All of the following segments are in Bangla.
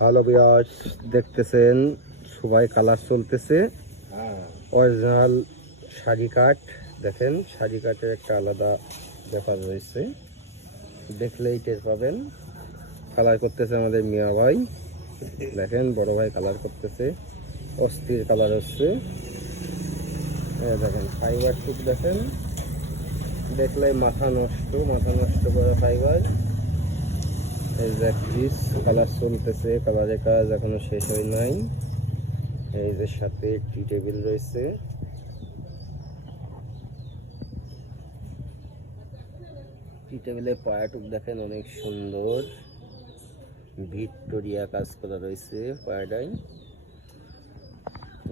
হ্যালো ভিউয়ার্স, দেখতেছেন সবাই কালার চলতেছে। অরিজিনাল শাড়ি কাট, দেখেন শাড়ি কাটের একটা আলাদা ব্যাপার রয়েছে, দেখলেই টের পাবেন। কালার করতেছে আমাদের মিয়া ভাই, দেখেন বড় ভাই কালার করতেছে, অস্থির কালার হচ্ছে। দেখেন ফাইবার টুক দেখেন, দেখলেই মাথা নষ্ট করা ফাইবার। এই যে পিস কালার চলতেছে, কালারের কাজ এখনো শেষ হয় নাই। এই যে সাথে টি টেবিল রয়েছে, টি টেবিলের পায়াটুক দেখেন অনেক সুন্দর, ভিক্টোরিয়া কাজ করা রয়েছে পায়াটাই।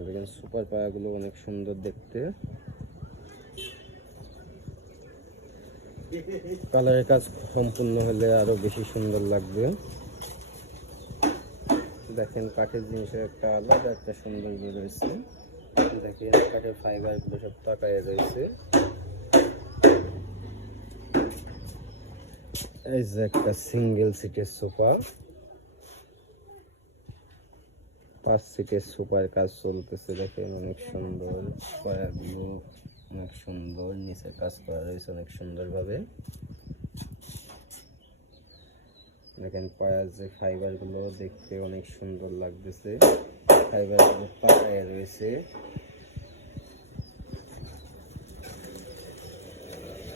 দেখেন সুপার পায়াগুলো অনেক সুন্দর দেখতে, কালারের কাজ সম্পূর্ণ হলে আরো বেশি সুন্দর লাগবে। দেখেন কাঠের জিনিসের একটা আলাদা একটা সৌন্দর্য রয়েছে, দেখেন কাঠের ফাইবার গুলো সব তাকায় রয়েছে। এই যে একটা সিঙ্গেল সিটের সোফা, 5 সিটের সোফার কাজ চলতেছে, দেখেন অনেক সুন্দর, পায়াগুলো অনেক সুন্দর, নিচের কাজ করা রয়েছে অনেক সুন্দর ভাবে। দেখেন পায়ার যে ফাইবার গুলো দেখতে অনেক সুন্দর লাগতেছে, ফাইবার গুলো তাকায় রয়েছে।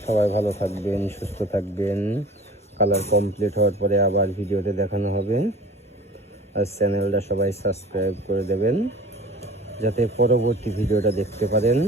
সবাই ভালো থাকবেন, সুস্থ থাকবেন। কালার কমপ্লিট হওয়ার পরে আবার ভিডিওতে দেখানো হবে। আর চ্যানেলটা সবাই সাবস্ক্রাইব করে দেবেন যাতে পরবর্তী ভিডিওটা দেখতে পারেন।